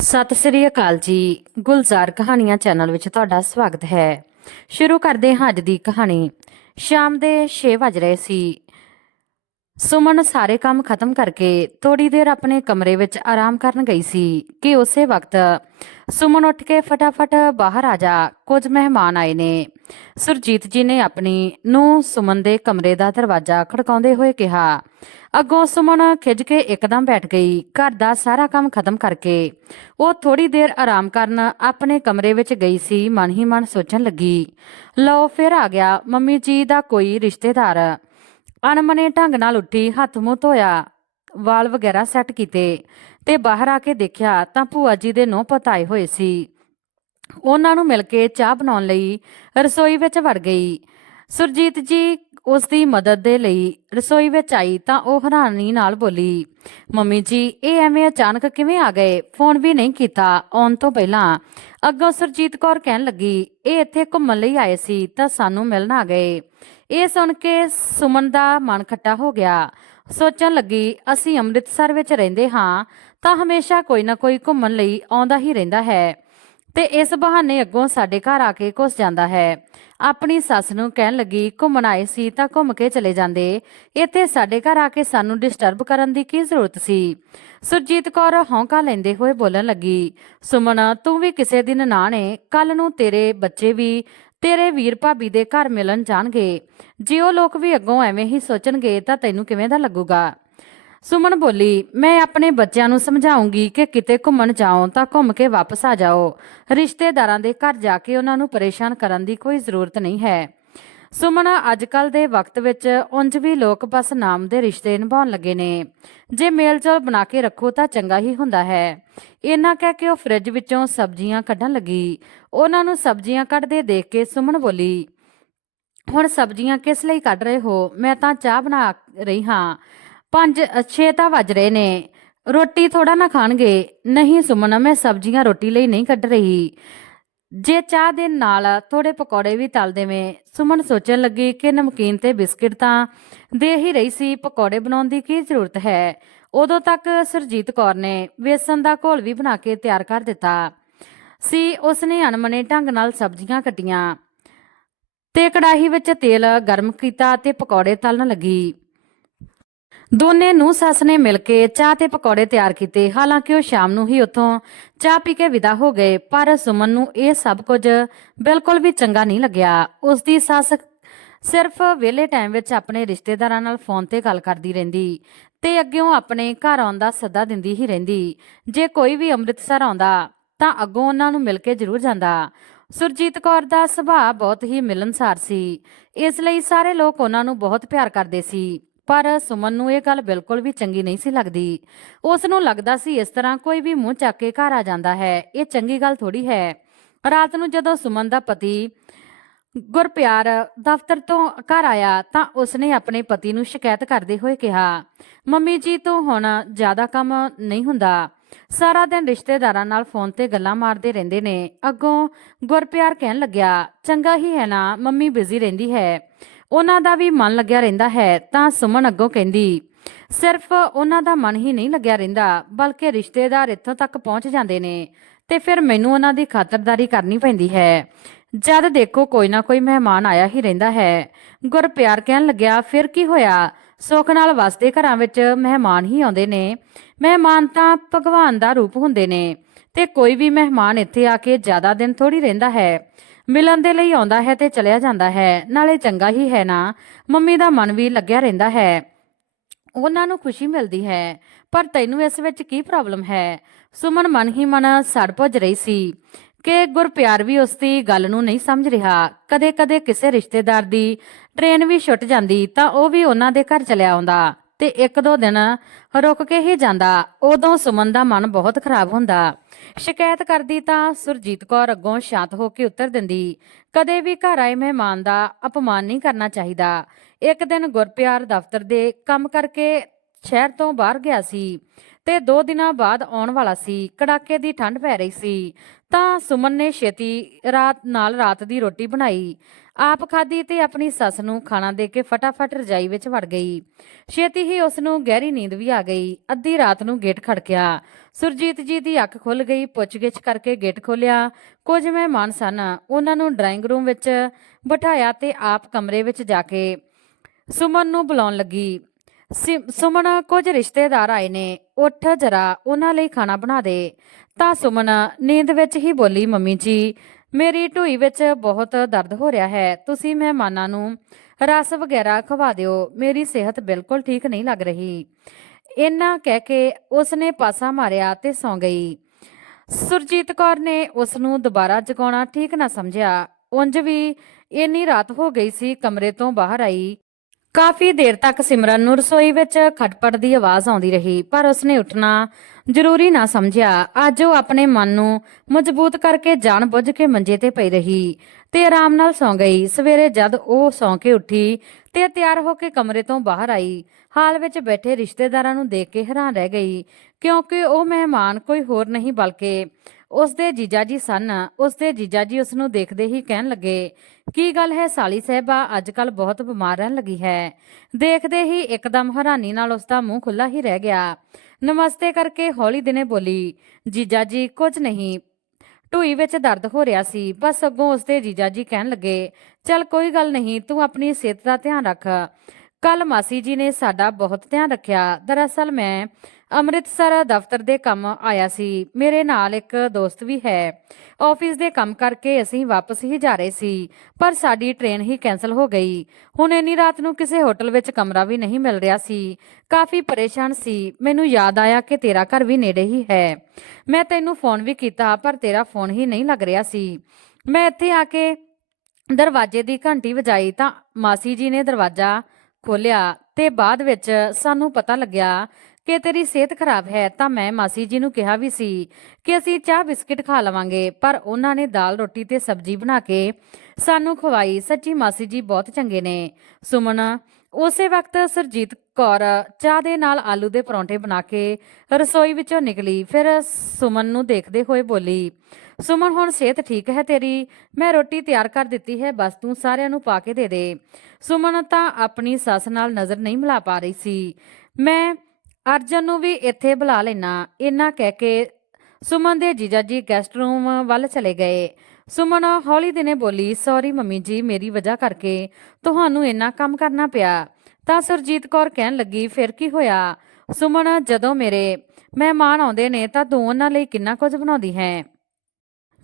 ਸਤਿ ਸ੍ਰੀ ਅਕਾਲ ਜੀ। ਗੁਲਜ਼ਾਰ ਕਹਾਣੀਆਂ ਚੈਨਲ ਵਿੱਚ ਤੁਹਾਡਾ ਸਵਾਗਤ ਹੈ। ਸ਼ੁਰੂ ਕਰਦੇ ਹਾਂ ਅੱਜ ਦੀ ਕਹਾਣੀ। ਸ਼ਾਮ ਦੇ 6 ਵਜ ਰਹੇ ਸੀ। ਸੁਮਨ ਸਾਰੇ ਕੰਮ ਖਤਮ ਕਰਕੇ ਥੋੜੀ ਦੇਰ ਆਪਣੇ ਕਮਰੇ ਵਿੱਚ ਆਰਾਮ ਕਰਨ ਗਈ ਸੀ ਕਿ ਉਸੇ ਵਕਤ ਸੁਮਨ ਉੱਠ ਕੇ ਫਟਾਫਟ ਬਾਹਰ ਆ ਜਾ, ਕੁਝ ਮਹਿਮਾਨ ਆਏ ਨੇ। ਸੁਰਜੀਤ ਜੀ ਨੇ ਆਪਣੀ ਨੂੰ ਸੁਮਨ ਦੇ ਕਮਰੇ ਦਾ ਦਰਵਾਜ਼ਾ ਖੜਕਾਉਂਦੇ ਹੋਏ ਕਿਹਾ, ਅੱਗੋਂ ਸੁਮਨ ਖਿੱਚ ਕੇ ਇੱਕਦਮ ਬੈਠ ਗਈ, ਘਰ ਦਾ ਸਾਰਾ ਕੰਮ ਖਤਮ ਕਰਕੇ। ਉਹ ਥੋੜੀ ਦੇਰ ਆਰਾਮ ਕਰਨ ਆਪਣੇ ਕਮਰੇ ਵਿੱਚ ਗਈ ਸੀ, ਮਨ ਹੀ ਮਨ ਸੋਚਣ ਲੱਗੀ। ਲਓ, ਫਿਰ ਆ ਗਿਆ ਮੰਮੀ ਜੀ ਦਾ ਕੋਈ ਰਿਸ਼ਤੇਦਾਰ। ਅਣਮਨੇ ਢੰਗ ਨਾਲ ਉੱਠੀ, ਹੱਥ ਮੂੰਹ ਧੋਇਆ, ਵਾਲ ਵਗੈਰਾ ਸੈੱਟ ਕੀਤੇ ਤੇ ਬਾਹਰ ਆ ਕੇ ਦੇਖਿਆ ਤਾਂ ਭੂਆ ਜੀ ਦੇ ਨੋ ਪਤਾਏ ਹੋਏ ਸੀ। ਉਹਨਾਂ ਨੂੰ ਮਿਲ ਕੇ ਚਾਹ ਬਣਾਉਣ ਲਈ ਰਸੋਈ ਵਿੱਚ ਵੜ ਗਈ। ਸੁਰਜੀਤ ਜੀ ਉਸ ਦੀ ਮਦਦ ਦੇ ਲਈ ਰਸੋਈ ਵਿੱਚ ਆਈ ਤਾਂ ਉਹ ਹੈਰਾਨੀ ਨਾਲ ਬੋਲੀ, ਮੰਮੀ ਜੀ, ਇਹ ਐਵੇਂ ਅਚਾਨਕ ਕਿਵੇਂ ਆ ਗਏ? ਫੋਨ ਵੀ ਨਹੀਂ ਕੀਤਾ। ਆਉਣ ਤੋਂ ਪਹਿਲਾਂ ਅੱਗੋਂ ਸੁਰਜੀਤ ਕੌਰ ਕਹਿਣ ਲੱਗੀ, ਇਹ ਇੱਥੇ ਘੁੰਮਣ ਲਈ ਆਏ ਸੀ ਤਾਂ ਸਾਨੂੰ ਮਿਲਣ ਆ ਗਏ। ਇਹ ਸੁਣ ਕੇ ਸੁਮਨ ਦਾ ਮਨ ਖੱਟਾ ਹੋ ਗਿਆ। ਸੋਚਣ ਲੱਗੀ, ਅਸੀਂ ਅੰਮ੍ਰਿਤਸਰ ਵਿੱਚ ਰਹਿੰਦੇ ਹਾਂ ਤਾਂ ਹਮੇਸ਼ਾ ਕੋਈ ਨਾ ਕੋਈ ਘੁੰਮਣ ਲਈ ਆਉਂਦਾ ਹੀ ਰਹਿੰਦਾ ਹੈ। ਤੇ ਇਸ ਬਹਾਨੇ ਅੱਗੋਂ ਸਾਡੇ ਘਰ ਆ ਕੇ ਘੁਸ ਜਾਂਦਾ ਹੈ। ਆਪਣੀ ਸੱਸ ਨੂੰ ਕਹਿਣ ਲੱਗੀ, ਘੁੰਮਣ ਆਏ ਸੀ ਤਾਂ ਘੁੰਮ ਕੇ ਚਲੇ ਜਾਂਦੇ। ਇੱਥੇ ਸਾਡੇ ਘਰ ਆ ਕੇ ਸਾਨੂੰ ਡਿਸਟਰਬ ਕਰਨ ਦੀ ਕੀ ਜ਼ਰੂਰਤ ਸੀ? ਸੁਰਜੀਤ ਕੌਰ ਹੌਂਕਾ ਲੈਂਦੇ ਹੋਏ ਬੋਲਣ ਲੱਗੀ, ਸੁਮਨ, ਤੂੰ ਵੀ ਕਿਸੇ ਦਿਨ ਨਾ ਨੇ ਕੱਲ ਨੂੰ ਤੇਰੇ ਬੱਚੇ ਵੀ, ਤੇਰੇ ਵੀਰ ਭਾਬੀ ਦੇ ਘਰ ਮਿਲਣ ਜਾਣਗੇ। ਜੇ ਉਹ ਲੋਕ ਵੀ ਅੱਗੋਂ ਐਵੇਂ ਹੀ ਸੋਚਣਗੇ ਤਾਂ ਤੈਨੂੰ ਕਿਵੇਂ ਦਾ ਲੱਗੂਗਾ? ਸੁਮਨ ਬੋਲੀ, ਮੈਂ ਆਪਣੇ ਬੱਚਿਆਂ ਨੂੰ ਸਮਝਾਉਂਗੀ ਕਿ ਕਿਤੇ ਘੁੰਮਣ ਜਾਓ ਤਾਂ ਘੁੰਮ ਕੇ ਵਾਪਸ ਆ ਜਾਓ। ਰਿਸ਼ਤੇਦਾਰਾਂ ਦੇ ਘਰ ਜਾ ਕੇ ਉਹਨਾਂ ਨੂੰ ਪਰੇਸ਼ਾਨ ਕਰਨ ਦੀ ਕੋਈ ਜ਼ਰੂਰਤ ਨਹੀਂ ਹੈ। ਸੁਮਨ ਅੱਜਕੱਲ ਦੇ ਵਕਤ ਵਿੱਚ ਉਂਝ ਵੀ ਲੋਕ ਬਸ ਨਾਮ ਦੇ ਰਿਸ਼ਤੇ ਨਿਭਾਉਣ ਲੱਗੇ ਨੇ। ਜੇ ਮੇਲਜੋਲ ਬਣਾ ਕੇ ਰੱਖੋ ਤਾਂ ਚੰਗਾ ਹੀ ਹੁੰਦਾ ਹੈ। ਇਹਨਾਂ ਕਹਿ ਕੇ ਉਹ ਫ੍ਰਿਜ ਵਿੱਚੋਂ ਸਬਜ਼ੀਆਂ ਕੱਢਣ ਲੱਗੀ। ਉਹਨਾਂ ਨੂੰ ਸਬਜ਼ੀਆਂ ਕੱਢਦੇ ਦੇਖ ਕੇ ਸੁਮਨ ਬੋਲੀ, ਹੁਣ ਸਬਜ਼ੀਆਂ ਕਿਸ ਲਈ ਕੱਢ ਰਹੇ ਹੋ? ਮੈਂ ਤਾਂ ਚਾਹ ਬਣਾ ਰਹੀ ਹਾਂ। ਪੰਜ, ਛੇ ਤਾਂ ਵੱਜ ਰਹੇ ਨੇ। ਰੋਟੀ ਥੋੜਾ ਨਾ ਖਾਣਗੇ। ਨਹੀਂ ਸੁਮਨ, ਮੈਂ ਸਬਜ਼ੀਆਂ ਰੋਟੀ ਲਈ ਨਹੀਂ ਕੱਢ ਰਹੀ। ਜੇ ਚਾਹ ਦੇ ਨਾਲ ਥੋੜੇ ਪਕੌੜੇ ਵੀ ਤਲ ਦੇਵੇਂ। ਸੁਮਨ ਸੋਚਣ ਲੱਗੀ ਕਿ ਨਮਕੀਨ ਤੇ ਬਿਸਕਿਟ ਤਾਂ ਦੇ ਹੀ ਰਹੀ ਸੀ। ਪਕੌੜੇ ਬਣਾਉਣ ਦੀ ਕੀ ਜ਼ਰੂਰਤ ਹੈ? ਉਦੋਂ ਤੱਕ ਸਰਜੀਤ ਕੌਰ ਨੇ ਵੇਸਣ ਦਾ ਘੋਲ ਵੀ ਬਣਾ ਕੇ ਤਿਆਰ ਕਰ ਦਿੱਤਾ। ਸੀ, ਉਸਨੇ ਅਣਮਨੇ ਢੰਗ ਨਾਲ ਸਬਜ਼ੀਆਂ ਕੱਟੀਆਂ ਤੇ ਕੜਾਹੀ ਵਿੱਚ ਤੇਲ ਗਰਮ ਕੀਤਾ ਤੇ ਪਕੌੜੇ ਤਲਣ ਲੱਗੀ। ਦੋਨੇ ਨੂੰ ਸੱਸ ਨੇ ਮਿਲ ਕੇ ਚਾਹ ਤੇ ਪਕੌੜੇ ਤਿਆਰ ਕੀਤੇ। ਹਾਲਾਂਕਿ ਉਹ ਸ਼ਾਮ ਨੂੰ ਹੀ ਉੱਥੋਂ ਚਾਹ ਪੀ ਕੇ ਵਿਦਾ ਹੋ ਗਏ, ਪਰ ਸੁਮਨ ਨੂੰ ਇਹ ਸਭ ਕੁਝ ਬਿਲਕੁਲ ਵੀ ਚੰਗਾ ਨਹੀਂ ਲੱਗਿਆ। ਉਸ ਦੀ ਸੱਸ ਸਿਰਫ ਵਿਹਲੇ ਟਾਈਮ ਵਿੱਚ ਆਪਣੇ ਰਿਸ਼ਤੇਦਾਰਾਂ ਨਾਲ ਫੋਨ ਤੇ ਗੱਲ ਕਰਦੀ ਰਹਿੰਦੀ ਤੇ ਅੱਗਿਓਂ ਆਪਣੇ ਘਰ ਆਉਣ ਦਾ ਸੱਦਾ ਦਿੰਦੀ ਹੀ ਰਹਿੰਦੀ। ਜੇ ਕੋਈ ਵੀ ਅੰਮ੍ਰਿਤਸਰ ਆਉਂਦਾ, ਤਾਂ ਅੱਗੋਂ ਉਹਨਾਂ ਨੂੰ ਮਿਲ ਕੇ ਜ਼ਰੂਰ ਜਾਂਦਾ। ਸੁਰਜੀਤ ਕੌਰ ਦਾ ਸੁਭਾਅ ਬਹੁਤ ਹੀ ਮਿਲਨਸਾਰ ਸੀ। ਇਸ ਲਈ ਸਾਰੇ ਲੋਕ ਉਹਨਾਂ ਨੂੰ ਬਹੁਤ ਪਿਆਰ ਕਰਦੇ ਸੀ। ਪਰ ਸੁਮਨ ਨੂੰ ਇਹ ਗੱਲ ਬਿਲਕੁਲ ਵੀ ਚੰਗੀ ਨਹੀਂ ਸੀ ਲੱਗਦੀ। ਉਸ ਨੂੰ ਲੱਗਦਾ ਸੀ ਇਸ ਤਰ੍ਹਾਂ ਕੋਈ ਵੀ ਮੂੰਹ ਚੱਕ ਕੇ ਘਰ ਆ ਜਾਂਦਾ ਹੈ। ਇਹ ਚੰਗੀ ਗੱਲ ਥੋੜੀ ਹੈ। ਰਾਤ ਨੂੰ ਜਦੋਂ ਸੁਮਨ ਦਾ ਪਤੀ ਗੁਰਪਿਆਰ ਦਫ਼ਤਰ ਤੋਂ ਘਰ ਆਇਆ ਤਾਂ ਉਸਨੇ ਆਪਣੇ ਪਤੀ ਨੂੰ ਸ਼ਿਕਾਇਤ ਕਰਦੇ ਹੋਏ ਕਿਹਾ, ਮੰਮੀ ਜੀ, ਤੋਂ ਹੁਣ ਜ਼ਿਆਦਾ ਕੰਮ ਨਹੀਂ ਹੁੰਦਾ। ਸਾਰਾ ਦਿਨ ਰਿਸ਼ਤੇਦਾਰਾਂ ਨਾਲ ਫੋਨ ਤੇ ਗੱਲਾਂ ਮਾਰਦੇ ਰਹਿੰਦੇ ਨੇ। ਅੱਗੋਂ ਗੁਰਪਿਆਰ ਕਹਿਣ ਲੱਗਿਆ, ਚੰਗਾ ਹੀ ਹੈ ਨਾ, ਮੰਮੀ ਬਿਜ਼ੀ ਰਹਿੰਦੀ ਹੈ। ਉਹਨਾਂ ਦਾ ਵੀ ਮਨ ਲੱਗਿਆ ਰਹਿੰਦਾ ਹੈ, ਤਾਂ ਸੁਮਨ ਅੱਗੋਂ ਕਹਿੰਦੀ, ਸਿਰਫ ਉਹਨਾਂ ਦਾ ਮਨ ਹੀ ਨਹੀਂ ਲੱਗਿਆ ਰਹਿੰਦਾ, ਬਲਕਿ ਰਿਸ਼ਤੇਦਾਰ ਇੱਥੋਂ ਤੱਕ ਪਹੁੰਚ ਜਾਂਦੇ ਨੇ, ਤੇ ਫਿਰ ਮੈਨੂੰ ਉਹਨਾਂ ਦੀ ਖਾਤਰਦਾਰੀ ਕਰਨੀ ਪੈਂਦੀ ਹੈ। ਜਦ ਦੇਖੋ ਕੋਈ ਨਾ ਕੋਈ ਮਹਿਮਾਨ ਆਇਆ ਹੀ ਰਹਿੰਦਾ ਹੈ। ਗੁਰ ਪਿਆਰ ਕਹਿਣ ਲੱਗਿਆ, ਫਿਰ ਕੀ ਹੋਇਆ? ਸੁੱਖ ਨਾਲ ਵਸਦੇ ਘਰਾਂ ਵਿੱਚ ਮਹਿਮਾਨ ਹੀ ਆਉਂਦੇ ਨੇ। ਮਹਿਮਾਨ ਤਾਂ ਭਗਵਾਨ ਦਾ ਰੂਪ ਹੁੰਦੇ ਨੇ, ਤੇ ਕੋਈ ਵੀ ਮਹਿਮਾਨ ਇੱਥੇ ਆ ਕੇ ਜ਼ਿਆਦਾ ਦਿਨ ਥੋੜੀ ਰਹਿੰਦਾ ਹੈ। ਮਿਲਣ ਦੇ ਲਈ ਆਉਂਦਾ ਹੈ ਤੇ ਚਲਿਆ ਜਾਂਦਾ ਹੈ। ਨਾਲੇ ਚੰਗਾ ਹੀ ਹੈ ਨਾ। ਮੰਮੀ ਦਾ ਮਨ ਵੀ ਲੱਗਿਆ ਰਹਿੰਦਾ ਹੈ। ਉਹਨਾਂ ਨੂੰ ਖੁਸ਼ੀ ਮਿਲਦੀ ਹੈ। ਪਰ ਤੈਨੂੰ ਇਸ ਵਿੱਚ ਕੀ ਪ੍ਰੋਬਲਮ ਹੈ? ਸੁਮਨ ਮਨ ਹੀ ਮਨ ਸੜ ਭੁੱਜ ਰਹੀ ਸੀ ਕਿ ਗੁਰਪਿਆਰ ਵੀ ਉਸ ਦੀ ਗੱਲ ਨੂੰ ਨਹੀਂ ਸਮਝ ਰਿਹਾ। ਕਦੇ-ਕਦੇ ਕਿਸੇ ਰਿਸ਼ਤੇਦਾਰ ਦੀ ਟ੍ਰੇਨ ਵੀ ਛੁੱਟ ਜਾਂਦੀ ਤਾਂ ਉਹ ਵੀ ਉਹਨਾਂ ਦੇ ਘਰ ਚਲਿਆ ਆਉਂਦਾ। ਤੇ ਇੱਕ ਦੋ ਦਿਨ ਰੁਕ ਕੇ ਹੀ ਜਾਂਦਾ। ਉਦੋਂ ਸੁਮਨ ਦਾ ਮਨ ਬਹੁਤ ਖਰਾਬ ਹੁੰਦਾ। ਸ਼ਿਕਾਇਤ ਕਰਦੀ ਤਾਂ ਸੁਰਜੀਤ ਕੌਰ ਅੱਗੋਂ ਸ਼ਾਂਤ ਹੋ ਕੇ ਉੱਤਰ ਦਿੰਦੀ, ਕਦੇ ਵੀ ਘਰ ਆਏ ਮਹਿਮਾਨ ਦਾ ਅਪਮਾਨ ਨਹੀਂ ਕਰਨਾ ਚਾਹੀਦਾ। ਇੱਕ ਦਿਨ ਗੁਰਪਿਆਰ ਦਫ਼ਤਰ ਦੇ ਕੰਮ ਕਰਕੇ ਸ਼ਹਿਰ ਤੋਂ ਬਾਹਰ ਗਿਆ ਸੀ ਤੇ 2 ਦਿਨਾਂ ਬਾਅਦ ਆਉਣ ਵਾਲਾ ਸੀ। ਕੜਾਕੇ ਦੀ ਠੰਡ ਪੈ ਰਹੀ ਸੀ। ਤਾਂ ਸੁਮਨ ਨੇ ਛੇਤੀ ਰਾਤ, ਨਾਲ ਰਾਤ ਦੀ ਰੋਟੀ ਬਣਾਈ। ਆਪ ਖਾਧੀ ਤੇ ਆਪਣੀ ਸੱਸ ਨੂੰ ਖਾਣਾ ਦੇ ਕੇ ਫਟਾਫਟ ਰਜਾਈ ਵਿੱਚ ਵੜ ਗਈ। ਛੇਤੀ ਹੀ ਉਸ ਨੂੰ ਗਹਿਰੀ ਨੀਂਦ ਵੀ ਆ ਗਈ। ਅੱਧੀ ਰਾਤ ਨੂੰ ਗੇਟ ਖੜਕਿਆ। ਸੁਰਜੀਤ ਜੀ ਦੀ ਅੱਖ ਖੁੱਲ ਗਈ। ਪੁੱਛਗਿੱਛ ਕਰਕੇ ਗੇਟ ਖੋਲਿਆ ਕੁਝ ਮਹਿਮਾਨ ਸਨ। ਉਹਨਾਂ ਨੂੰ ਡਰਾਇੰਗ ਰੂਮ ਵਿੱਚ ਬਿਠਾਇਆ ਤੇ ਆਪ ਕਮਰੇ ਵਿੱਚ ਜਾ ਕੇ ਸੁਮਨ ਨੂੰ ਬੁਲਾਉਣ ਲੱਗੀ। ਸੁਮਨ ਕੁਝ ਰਿਸ਼ਤੇਦਾਰ ਆਏ ਨੇ, ਉੱਠ ਜਰਾ ਉਹਨਾਂ ਲਈ ਖਾਣਾ ਬਣਾ ਦੇ। ਤਾਂ ਸੁਮਨ ਨੀਂਦ ਵਿੱਚ ਹੀ ਬੋਲੀ, ਮੰਮੀ ਜੀ, ਮੇਰੀ ਢੂਈ ਵਿੱਚ ਬਹੁਤ ਦਰਦ ਹੋ ਰਿਹਾ ਹੈ, ਤੁਸੀਂ ਮਹਿਮਾਨਾਂ ਨੂੰ ਰਸ ਵਗੈਰਾ ਖਵਾ ਦਿਓ, ਮੇਰੀ ਸਿਹਤ ਬਿਲਕੁਲ ਠੀਕ ਨਹੀਂ ਲੱਗ ਰਹੀ। ਇੰਨਾ ਕਹਿ ਕੇ ਉਸਨੇ ਪਾਸਾ ਮਾਰਿਆ ਤੇ ਸੌਂ ਗਈ। ਸੁਰਜੀਤ ਕੌਰ ਨੇ ਉਸ ਨੂੰ ਦੁਬਾਰਾ ਜਗਾਉਣਾ ਠੀਕ ਨਾ ਸਮਝਿਆ। ਉਂਝ ਵੀ ਇੰਨੀ ਰਾਤ ਹੋ ਗਈ ਸੀ, ਕਮਰੇ ਤੋਂ ਬਾਹਰ ਆਈ। ਕਾਫੀ ਦੇਰ ਤੱਕ ਸਿਮਰਨ ਨੂੰ ਰਸੋਈ ਵਿੱਚ ਖਟਪਟ ਦੀ ਆਵਾਜ਼ ਆਉਂਦੀ ਰਹੀ, ਪਰ ਉਸਨੇ ਉੱਠਣਾ ਜ਼ਰੂਰੀ ਨਾ ਸਮਝਿਆ। ਅੱਜ ਉਹ ਆਪਣੇ ਮਨ ਨੂੰ ਮਜ਼ਬੂਤ ਕਰਕੇ ਜਾਣ ਬੁੱਝ ਕੇ ਮੰਜੇ ਤੇ ਪਈ ਰਹੀ ਤੇ ਆਰਾਮ ਨਾਲ ਸੌਂ ਗਈ। ਸਵੇਰੇ ਜਦ ਉਹ ਸੌਂ ਕੇ ਉੱਠੀ ਤੇ ਤਿਆਰ ਹੋ ਕੇ ਕਮਰੇ ਤੋਂ ਬਾਹਰ ਆਈ, ਹਾਲ ਵਿੱਚ ਬੈਠੇ ਰਿਸ਼ਤੇਦਾਰਾਂ ਨੂੰ ਦੇਖ ਕੇ ਹੈਰਾਨ ਰਹਿ ਗਈ, ਕਿਉਂਕਿ ਉਹ ਮਹਿਮਾਨ ਕੋਈ ਹੋਰ ਨਹੀਂ ਬਲਕਿ ਉਸਦੇ ਜੀਜਾ ਜੀ ਸਨ। ਉਸਦੇ ਜੀਜਾ ਜੀ ਉਸ ਨੂੰ ਦੇਖਦੇ ਹੀ ਕਹਿਣ ਲੱਗੇ, ਕੀ ਗੱਲ ਹੈ ਸਾਲੀ ਸਾਹਿਬਾ? ਅੱਜ ਕੱਲ ਬਹੁਤ ਬਿਮਾਰ ਰਹਿਣ ਲੱਗੀ ਹੈ। ਦੇਖਦੇ ਹੀ ਇੱਕਦਮ ਹੈਰਾਨੀ ਨਾਲ ਉਸਦਾ ਮੂੰਹ ਖੁੱਲਾ ਹੀ ਰਹਿ ਗਿਆ। ਨਮਸਤੇ ਕਰਕੇ ਹੌਲੀ ਦਿਨੇ ਬੋਲੀ, ਜੀਜਾ ਜੀ, ਕੁਝ ਨਹੀਂ। ਢੂਈ ਵਿੱਚ ਦਰਦ ਹੋ ਰਿਹਾ ਸੀ। ਬਸ ਅੱਗੋਂ ਉਸਦੇ ਜੀਜਾ ਜੀ ਕਹਿਣ ਲੱਗੇ, ਚੱਲ ਕੋਈ ਗੱਲ ਨਹੀਂ, ਤੂੰ ਆਪਣੀ ਸਿਹਤ ਦਾ ਧਿਆਨ ਰੱਖ। ਕੱਲ ਮਾਸੀ ਜੀ ਨੇ ਸਾਡਾ ਬਹੁਤ ਧਿਆਨ ਰੱਖਿਆ। ਦਰਅਸਲ ਮੈਂ ਅੰਮ੍ਰਿਤਸਰ ਦਫ਼ਤਰ ਦੇ ਕੰਮ ਆਇਆ ਸੀ। ਮੇਰੇ ਨਾਲ ਇੱਕ ਦੋਸਤ ਵੀ ਹੈ। ਆਫਿਸ ਦੇ ਕੰਮ ਕਰਕੇ ਅਸੀਂ ਵਾਪਸ ਹੀ ਜਾ ਰਹੇ ਸੀ, ਪਰ ਸਾਡੀ ਟ੍ਰੇਨ ਹੀ ਕੈਨਸਲ ਹੋ ਗਈ। ਹੁਣ ਇੰਨੀ ਰਾਤ ਨੂੰ ਕਿਸੇ ਹੋਟਲ ਵਿੱਚ ਕਮਰਾ ਵੀ ਨਹੀਂ ਮਿਲ ਰਿਹਾ ਸੀ। ਕਾਫੀ ਪਰੇਸ਼ਾਨ ਸੀ। ਮੈਨੂੰ ਯਾਦ ਆਇਆ ਕਿ ਤੇਰਾ ਘਰ ਵੀ ਨੇੜੇ ਹੀ ਹੈ। ਮੈਂ ਤੈਨੂੰ ਫੋਨ ਵੀ ਕੀਤਾ, ਪਰ ਤੇਰਾ ਫੋਨ ਹੀ ਨਹੀਂ ਲੱਗ ਰਿਹਾ ਸੀ। ਮੈਂ ਇੱਥੇ ਆ ਕੇ ਦਰਵਾਜ਼ੇ ਦੀ ਘੰਟੀ ਵਜਾਈ ਤਾਂ ਮਾਸੀ ਜੀ ਨੇ ਦਰਵਾਜ਼ਾ ਖੋਲਿਆ ਤੇ ਬਾਅਦ ਵਿੱਚ ਸਾਨੂੰ ਪਤਾ ਲੱਗਿਆ ਕਿ ਤੇਰੀ ਸਿਹਤ ਖਰਾਬ ਹੈ, ਤਾਂ ਮੈਂ ਮਾਸੀ ਜੀ ਨੂੰ ਕਿਹਾ ਵੀ ਸੀ ਕਿ ਅਸੀਂ ਚਾਹ ਬਿਸਕਿਟ ਖਾ ਲਵਾਂਗੇ। ਪਰ ਉਹਨਾਂ ਨੇ ਦਾਲ, ਰੋਟੀ ਤੇ ਸਬਜ਼ੀ ਬਣਾ ਕੇ ਸਾਨੂੰ ਖਵਾਈ। ਸੱਚੀ ਮਾਸੀ ਜੀ ਬਹੁਤ ਚੰਗੇ ਨੇ। ਸੁਮਨ, ਉਸੇ ਵਕਤ ਸਰਜੀਤ ਕੌਰ ਚਾਹ ਦੇ ਨਾਲ ਆਲੂ ਦੇ ਪਰੌਂਠੇ ਬਣਾ ਕੇ ਰਸੋਈ ਵਿੱਚੋਂ ਨਿਕਲੀ। ਫਿਰ ਸੁਮਨ ਨੂੰ ਦੇਖਦੇ ਹੋਏ ਬੋਲੀ, ਸੁਮਨ, ਹੁਣ ਸਿਹਤ ਠੀਕ ਹੈ ਤੇਰੀ? ਮੈਂ ਰੋਟੀ ਤਿਆਰ ਕਰ ਦਿੱਤੀ ਹੈ, ਬਸ ਤੂੰ ਸਾਰਿਆਂ ਨੂੰ ਪਾ ਕੇ ਦੇ ਦੇ। ਸੁਮਨ ਤਾਂ ਆਪਣੀ ਸੱਸ ਨਾਲ ਨਜ਼ਰ ਨਹੀਂ ਮਿਲਾ ਪਾ ਰਹੀ ਸੀ। ਮੈਂ ਅਰਜਨ ਨੂੰ ਵੀ ਇੱਥੇ ਬੁਲਾ ਲੈਣਾ ਇੰਨਾ ਕਹਿ ਕੇ ਸੁਮਨ ਦੇ ਜੀਜਾ ਜੀ ਗੈਸਟ ਰੂਮ ਵੱਲ ਚਲੇ ਗਏ। ਸੁਮਨ ਹੌਲੀ ਦਿਨੇ ਬੋਲੀ ਸੌਰੀ ਮੰਮੀ ਜੀ, ਮੇਰੀ ਵਜ੍ਹਾ ਕਰਕੇ ਤੁਹਾਨੂੰ ਇੰਨਾ ਕੰਮ ਕਰਨਾ ਪਿਆ। ਤਾਂ ਸੁਰਜੀਤ ਕੌਰ ਕਹਿਣ ਲੱਗੀ, ਫਿਰ ਕੀ ਹੋਇਆ? ਸੁਮਨ, ਜਦੋਂ ਮੇਰੇ ਮਹਿਮਾਨ ਆਉਂਦੇ ਨੇ, ਤਾਂ ਤੂੰ ਉਹਨਾਂ ਲਈ ਕਿੰਨਾ ਕੁਝ ਬਣਾਉਂਦੀ ਹੈ?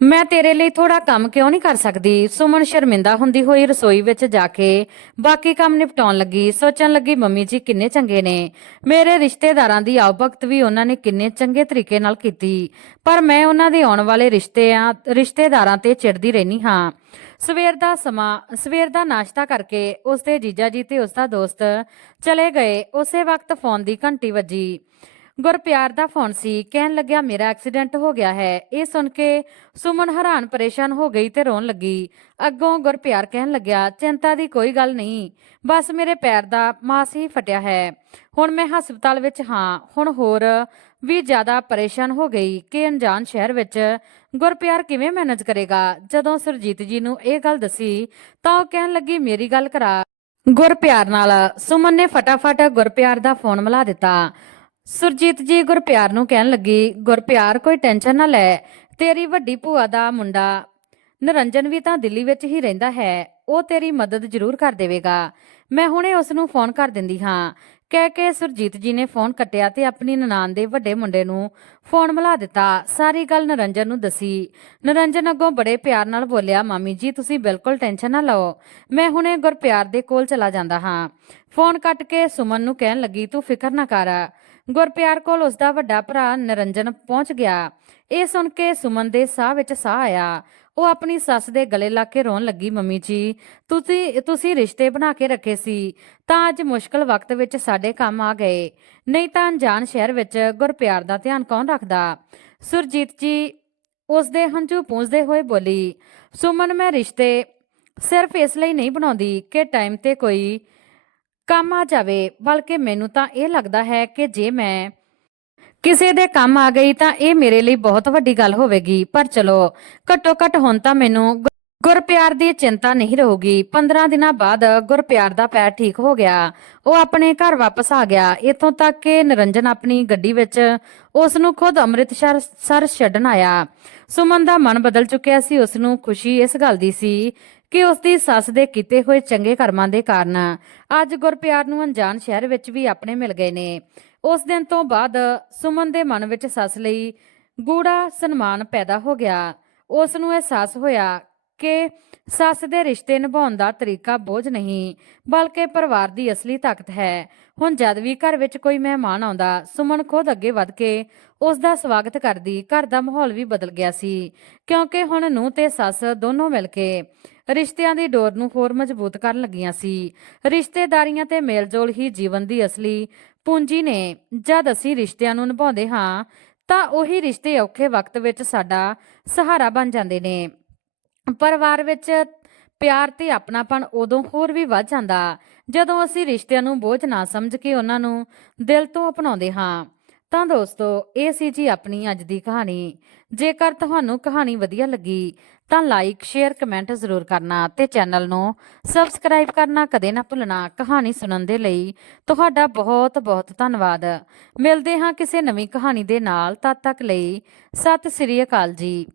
ਮੈਂ ਤੇਰੇ ਲਈ ਥੋੜਾ ਕੰਮ ਕਿਉਂ ਨਹੀਂ ਕਰ ਸਕਦੀ? ਸੁਮਨ ਸ਼ਰਮਿੰਦਾ ਹੁੰਦੀ ਹੋਈ ਰਸੋਈ ਵਿੱਚ ਜਾ ਕੇ ਬਾਕੀ ਕੰਮ ਨਿਪਟਾਉਣ ਲੱਗੀ। ਸੋਚਣ ਲੱਗੀ, ਮੰਮੀ ਜੀ, ਕਿੰਨੇ ਚੰਗੇ ਨੇ। ਮੇਰੇ ਰਿਸ਼ਤੇਦਾਰਾਂ ਦੀ ਆਉਭਗਤ ਵੀ ਉਹਨਾਂ ਨੇ ਕਿੰਨੇ ਚੰਗੇ ਤਰੀਕੇ ਨਾਲ ਕੀਤੀ। ਪਰ ਮੈਂ ਉਹਨਾਂ ਦੇ ਆਉਣ ਵਾਲੇ ਰਿਸ਼ਤਿਆਂ ਰਿਸ਼ਤੇਦਾਰਾਂ ਤੇ ਚਿੜਦੀ ਰਹਿਨੀ ਹਾਂ। ਸਵੇਰ ਦਾ ਸਮਾਂ, ਸਵੇਰ ਦਾ ਨਾਸ਼ਤਾ ਕਰਕੇ ਉਸਦੇ ਜੀਜਾ ਜੀ ਤੇ ਉਸਦਾ ਦੋਸਤ ਚਲੇ ਗਏ। ਉਸੇ ਵਕਤ ਫੋਨ ਦੀ ਘੰਟੀ ਵੱਜੀ। ਗੁਰਪਿਆਰ ਦਾ ਫੋਨ ਸੀ। ਕਹਿਣ ਲੱਗਿਆ, ਮੇਰਾ ਐਕਸੀਡੈਂਟ ਹੋ ਗਿਆ ਹੈ। ਇਹ ਸੁਣ ਕੇ ਸੁਮਨ ਹੈਰਾਨ ਪਰੇਸ਼ਾਨ ਹੋ ਗਈ ਤੇ ਰੋਣ ਲੱਗੀ। ਅੱਗੋਂ ਗੁਰਪਿਆਰ ਕਹਿਣ ਲੱਗਿਆ, ਚਿੰਤਾ ਦੀ ਕੋਈ ਗੱਲ ਨਹੀਂ। ਬਸ ਮੇਰੇ ਪੈਰ ਦਾ ਮਾਸ ਹੀ ਫਟਿਆ ਹੈ। ਹੁਣ ਮੈਂ ਹਸਪਤਾਲ ਵਿੱਚ ਹਾਂ। ਹੁਣ ਹੋਰ ਵੀ ਜ਼ਿਆਦਾ ਪਰੇਸ਼ਾਨ ਹੋ ਗਈ ਕਿ ਅਣਜਾਣ ਸ਼ਹਿਰ ਵਿੱਚ ਗੁਰਪਿਆਰ ਕਿਵੇਂ ਮੈਨੇਜ ਕਰੇਗਾ? ਜਦੋਂ ਸੁਰਜੀਤ ਜੀ ਨੂੰ ਇਹ ਗੱਲ ਦੱਸੀ, ਤਾਂ ਉਹ ਕਹਿਣ ਲੱਗੀ, ਮੇਰੀ ਗੱਲ ਕਰਾ। ਗੁਰਪਿਆਰ ਨਾਲ ਸੁਮਨ ਨੇ ਫਟਾਫਟ ਗੁਰਪਿਆਰ ਦਾ ਫੋਨ ਮਿਲਾ ਦਿੱਤਾ। ਸੁਰਜੀਤ ਜੀ ਗੁਰਪਿਆਰ ਨੂੰ ਕਹਿਣ ਲੱਗੀ, ਗੁਰਪਿਆਰ, ਕੋਈ ਟੈਨਸ਼ਨ ਨਾ ਲੈ। ਤੇਰੀ ਵੱਡੀ ਭੂਆ ਦਾ ਮੁੰਡਾ ਨਰੰਜਨ ਵੀ ਤਾਂ ਦਿੱਲੀ ਵਿੱਚ ਹੀ ਰਹਿੰਦਾ ਹੈ। ਉਹ ਤੇਰੀ ਮਦਦ ਜ਼ਰੂਰ ਕਰ ਦੇਵੇਗਾ। ਮੈਂ ਹੁਣੇ ਉਸ ਨੂੰ ਫੋਨ ਕਰ ਦਿੰਦੀ ਹਾਂ। ਕਹਿ ਕੇ ਸੁਰਜੀਤ ਜੀ ਨੇ ਫੋਨ ਕੱਟਿਆ ਤੇ ਆਪਣੀ ਨਨਾਣ ਦੇ ਵੱਡੇ ਮੁੰਡੇ ਨੂੰ ਫੋਨ ਮਿਲਾ ਦਿੱਤਾ। ਸਾਰੀ ਗੱਲ ਨਰੰਜਨ ਨੂੰ ਦੱਸੀ। ਨਰੰਜਨ ਅੱਗੋਂ ਬੜੇ ਪਿਆਰ ਨਾਲ ਬੋਲਿਆ, ਮਾਮੀ ਜੀ, ਤੁਸੀਂ ਬਿਲਕੁਲ ਟੈਨਸ਼ਨ ਨਾ ਲਓ। ਮੈਂ ਹੁਣੇ ਗੁਰਪਿਆਰ ਦੇ ਕੋਲ ਚਲਾ ਜਾਂਦਾ ਹਾਂ। ਫੋਨ ਕੱਟ ਕੇ ਸੁਮਨ ਨੂੰ ਕਹਿਣ ਲੱਗੀ, ਤੂੰ ਫਿਕਰ ਨਾ ਕਰ। ਗੁਰਪਿਆਰ ਕੋਲ ਉਸਦਾ ਵੱਡਾ ਭਰਾ ਨਰੰਜਨ ਪਹੁੰਚ ਗਿਆ। ਇਹ ਸੁਣ ਕੇ ਸੁਮਨ ਦੇ ਸਾਹ ਵਿੱਚ ਸਾਹ ਆਇਆ। ਉਹ ਆਪਣੀ ਸੱਸ ਦੇ ਗਲੇ ਲਾ ਕੇ ਰੋਣ ਲੱਗੀ, ਮੰਮੀ ਜੀ। ਤੁਸੀਂ ਤੁਸੀਂ ਰਿਸ਼ਤੇ ਬਣਾ ਕੇ ਰੱਖੇ ਸੀ। ਤਾਂ ਅੱਜ ਮੁਸ਼ਕਲ ਵਕਤ ਵਿੱਚ ਸਾਡੇ ਕੰਮ ਆ ਗਏ। ਨਹੀਂ ਤਾਂ ਅਣਜਾਣ ਸ਼ਹਿਰ ਵਿੱਚ ਗੁਰਪਿਆਰ ਦਾ ਧਿਆਨ ਕੌਣ ਰੱਖਦਾ? ਸੁਰਜੀਤ ਜੀ ਉਸ ਦੇ ਹੰਝੂ ਪੂੰਝਦੇ ਹੋਏ ਬੋਲੀ, ਸੁਮਨ, ਮੈਂ ਰਿਸ਼ਤੇ ਸਿਰਫ ਇਸ ਲਈ ਨਹੀਂ ਬਣਾਉਂਦੀ ਕਿ ਟਾਈਮ ਤੇ ਕੋਈ ਕੰਮ ਆ ਜਾਵੇ, ਬਲਕਿ ਮੈਨੂੰ ਤਾਂ ਇਹ ਲੱਗਦਾ ਹੈ ਕਿ ਜੇ ਮੈਂ ਕਿਸੇ ਦੇ ਕੰਮ ਆ ਗਈ ਤਾਂ ਇਹ ਮੇਰੇ ਲਈ ਬਹੁਤ ਵੱਡੀ ਗੱਲ ਹੋਵੇਗੀ। ਪਰ ਚਲੋ ਘੱਟੋ ਘੱਟ ਹੁਣ ਤਾਂ ਮੈਨੂੰ ਗੁਰਪਿਆਰ ਦੀ ਚਿੰਤਾ ਨਹੀਂ ਰਹੂਗੀ। 15 ਦਿਨਾਂ ਬਾਅਦ ਗੁਰਪਿਆਰ ਦਾ ਪੈਰ ਠੀਕ ਹੋ ਗਿਆ। ਉਹ ਆਪਣੇ ਘਰ ਵਾਪਸ ਆ ਗਿਆ। ਇਥੋਂ ਤੱਕ ਕਿ ਨਿਰੰਜਨ ਆਪਣੀ ਗੱਡੀ ਵਿੱਚ ਉਸ ਨੂੰ ਖੁਦ ਅੰਮ੍ਰਿਤਸਰ ਸਰ ਛੱਡਣ ਆਇਆ। ਸੁਮਨ ਦਾ ਮਨ ਬਦਲ ਚੁੱਕਿਆ ਸੀ। ਉਸ ਨੂੰ ਖੁਸ਼ੀ ਇਸ ਗੱਲ ਦੀ ਸੀ ਕਿ ਉਸ ਦੀ ਸੱਸ ਦੇ ਕੀਤੇ ਹੋਏ ਚੰਗੇ ਕਰਮਾਂ ਦੇ ਕਾਰਨ ਅੱਜ ਗੁਰਪਿਆਰ ਨੂੰ ਅਣਜਾਣ ਸ਼ਹਿਰ ਵਿੱਚ ਵੀ ਆਪਣੇ ਮਿਲ ਗਏ ਨੇ। ਉਸ ਦਿਨ ਤੋਂ ਬਾਅਦ ਸੁਮਨ ਦੇ ਮਨ ਵਿੱਚ ਸੱਸ ਲਈ ਗੂੜਾ ਸਨਮਾਨ ਪੈਦਾ ਹੋ ਗਿਆ। ਉਸ ਨੂੰ ਅਹਿਸਾਸ ਹੋਇਆ ਕਿ ਸੱਸ ਦੇ ਰਿਸ਼ਤੇ ਨਿਭਾਉਣ ਦਾ ਤਰੀਕਾ ਬੋਝ ਨਹੀਂ, ਬਲਕਿ ਪਰਿਵਾਰ ਦੀ ਅਸਲੀ ਤਾਕਤ ਹੈ। ਹੁਣ ਜਦ ਵੀ ਘਰ ਵਿੱਚ ਕੋਈ ਮਹਿਮਾਨ ਆਉਂਦਾ, ਸੁਮਨ ਖੁਦ ਅੱਗੇ ਵੱਧ ਕੇ ਉਸ ਦਾ ਸਵਾਗਤ ਕਰਦੀ, ਘਰ ਦਾ ਮਾਹੌਲ ਵੀ ਬਦਲ ਗਿਆ ਸੀ। ਕਿਉਂਕਿ ਹੁਣ ਨੂੰ ਤੇ ਸੱਸ ਦੋਨੋਂ ਮਿਲ ਕੇ ਰਿਸ਼ਤਿਆਂ ਦੀ ਡੋਰ ਨੂੰ ਹੋਰ ਮਜ਼ਬੂਤ ਕਰਨ ਲੱਗੀਆਂ ਸੀ। ਰਿਸ਼ਤੇਦਾਰੀਆਂ ਤੇ ਮੇਲਜੋਲ ਹੀ ਜੀਵਨ ਦੀ ਅਸਲੀ ਪੂੰਜੀ ਨੇ। ਜਦ ਅਸੀਂ ਰਿਸ਼ਤਿਆਂ ਨੂੰ ਨਿਭਾਉਂਦੇ ਹਾਂ, ਤਾਂ ਉਹੀ ਰਿਸ਼ਤੇ ਔਖੇ ਵਕਤ ਵਿੱਚ ਸਾਡਾ ਸਹਾਰਾ ਬਣ ਜਾਂਦੇ ਨੇ। ਪਰਿਵਾਰ ਵਿੱਚ ਪਿਆਰ ਤੇ ਆਪਣਾਪਣ ਉਦੋਂ ਹੋਰ ਵੀ ਵੱਧ ਜਾਂਦਾ, ਜਦੋਂ ਅਸੀਂ ਰਿਸ਼ਤਿਆਂ ਨੂੰ ਬੋਝ ਨਾ ਸਮਝ ਕੇ ਉਹਨਾਂ ਨੂੰ ਦਿਲ ਤੋਂ ਅਪਣਾਉਂਦੇ ਹਾਂ। ਤਾਂ ਦੋਸਤੋ, ਇਹ ਸੀ ਜੀ ਆਪਣੀ ਅੱਜ ਦੀ ਕਹਾਣੀ। ਜੇਕਰ ਤੁਹਾਨੂੰ ਕਹਾਣੀ ਵਧੀਆ ਲੱਗੀ, ਤਾਂ ਲਾਈਕ ਸ਼ੇਅਰ ਕਮੈਂਟ ਜ਼ਰੂਰ ਕਰਨਾ ਤੇ ਚੈਨਲ ਨੂੰ ਸਬਸਕ੍ਰਾਈਬ ਕਰਨਾ ਕਦੇ ਨਾ ਭੁੱਲਣਾ ਕਹਾਣੀ ਸੁਣਨ ਦੇ ਲਈ। ਤੁਹਾਡਾ ਬਹੁਤ ਬਹੁਤ ਧੰਨਵਾਦ। ਮਿਲਦੇ ਹਾਂ ਕਿਸੇ ਨਵੀਂ ਕਹਾਣੀ ਦੇ ਨਾਲ ਤਦ ਤੱਕ ਲਈ, ਸਤਿ ਸ੍ਰੀ ਅਕਾਲ ਜੀ।